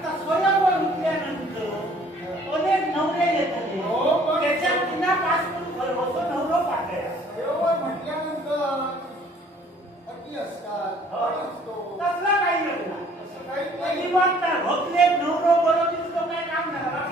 आता सोयावर उठल्यानंतर अनेक नवरे येतले हो, त्याच्या पुन्हा पाच करून भरवतो नवरो पाठया सोयावर म्हटल्यानंतर अति असतात हो. असतो. तसला काही नव्हता पहिली वाटता भोगले नवरो बरोबर काय काम झाला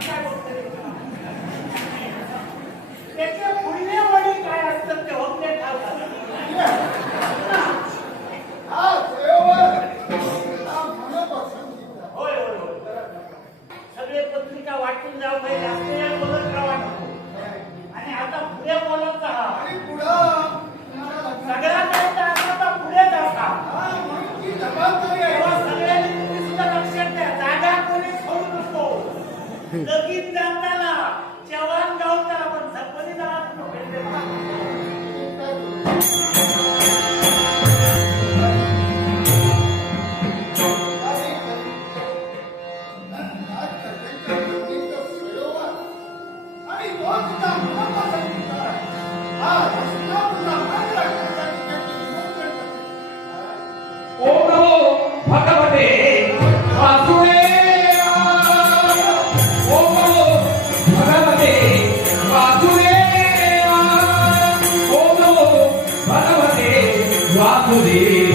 Akudir.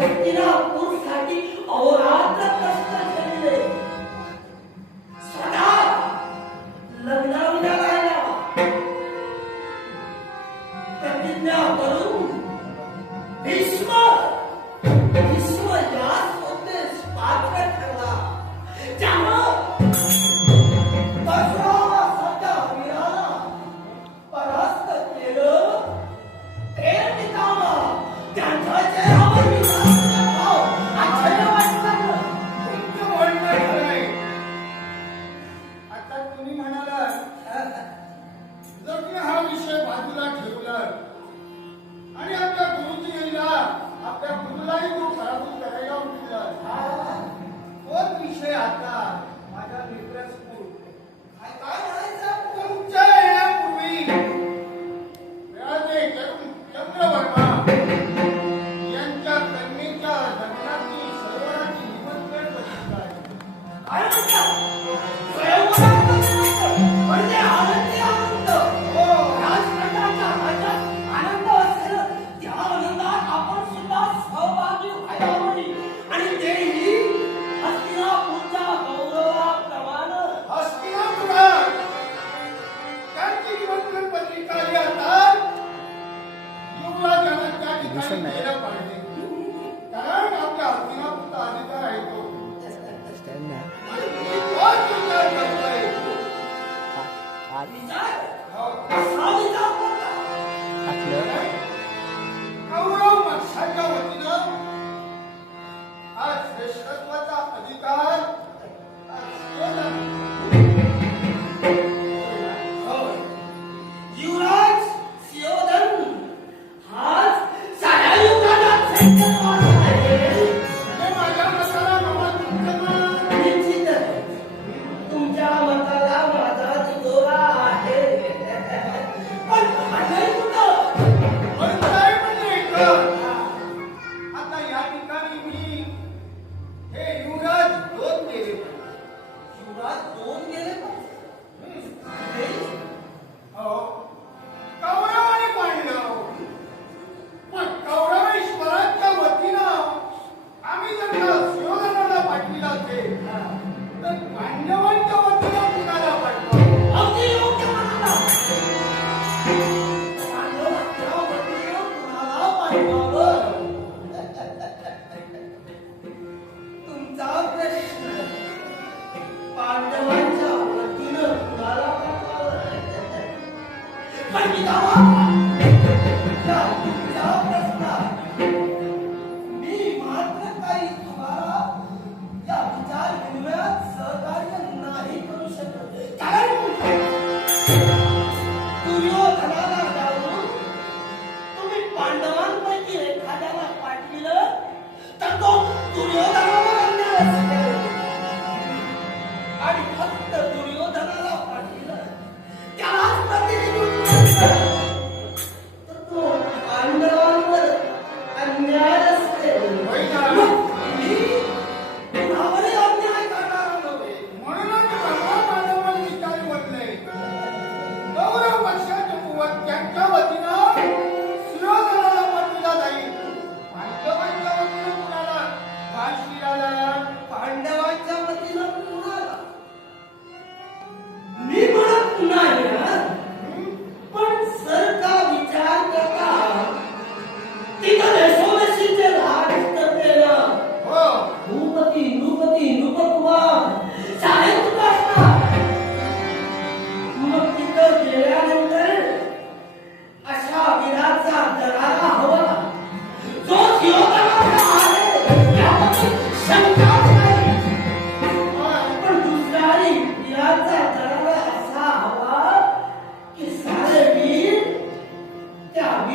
的な恩さにおらんだ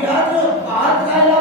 రాత్రి ఆ